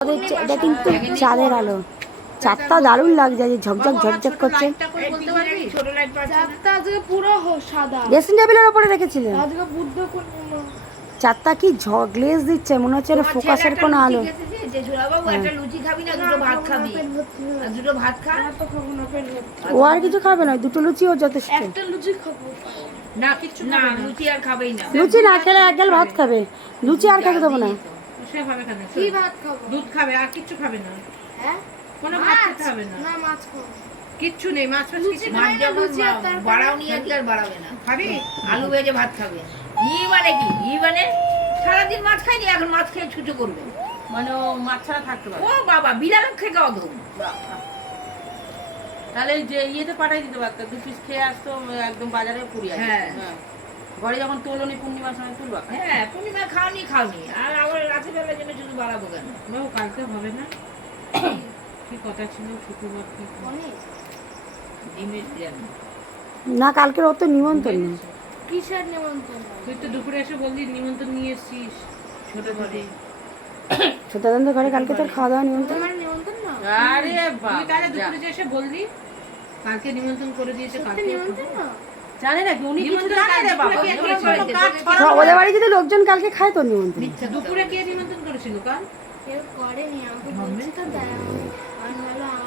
এটা কিন্তু চাঁদের আলো, চাঁদটা দারুণ লাগছে, ঝকঝক ঝকঝক করছে। ড্রেসিং টেবিলের ওপরে রেখেছিলেন, চাঁদটা কি গ্লেজ দিচ্ছে, মনে হচ্ছে ফোকাসের কোনো আলো। ও আর কিছু খাবে না, দুটো লুচি ও যথেষ্ট। লুচি না খেলে এক গেল ভাত খাবে, লুচি আর খেতে দেবো না। দুধ খাবে আর কিচ্ছু খাবে না, কোনো ভাত খেতে হবে না, কিচ্ছু নেই। মাছ বাড়াও নিয়ে আর বাড়াবে না, খাবি আলু ভেজে ভাত খাবে। ই মানে কি, ই মানে সারাদিন মাছ খাইনি, এখন মাছ খেয়ে ছুটো করবে, মানে ও মাছ ছাড়া থাকতে পারে। ও বাবা বিড়াল খেয়ে অধম। তাহলে যে ইয়েতে পাঠাই দিতে পারতো, 2 পিস খেয়ে আসতো একদম বাজারে পুড়িয়ে। হ্যাঁ ঘরে যখন তোলনি পূর্ণিমার সময় তুলবা। হ্যাঁ পূর্ণিমা খাওনি আর আবার রাতের বেলার জন্য শুধু বাড়াবো কেন? বাবু কালকে হবে না, কি কথা ছিল শুক্রবার কি ডিমের বিরিয়ানি না, কালকের অত নিমন্ত্রণ নেই। কিসের নিমন্ত্রণ? তুই তো দুপুরে এসে বললি নিমন্ত্রণ নিয়ে এসছিস ছোট করে। ছোটদাদের ঘরে কালকে তোর খাওয়া দাওয়া নিমন্ত্রণ। তোমার নিমন্ত্রণ না? আরে বাবা, তুই তাহলে দুপুরে যে এসে বললি কালকে নিমন্ত্রণ করে দিয়েছে। কালকে নিমন্ত্রণ না? জানে না উনি কিছু জানে রে বাবা। ওদের বাড়ি যদি লোকজন কালকে খায় তোর নিমন্ত্রণ। দুপুরে কে নিমন্ত্রণ করেছিল কাল? কেউ করেনি, আমাকে বলছি তো দেয়। আমি ভাবলাম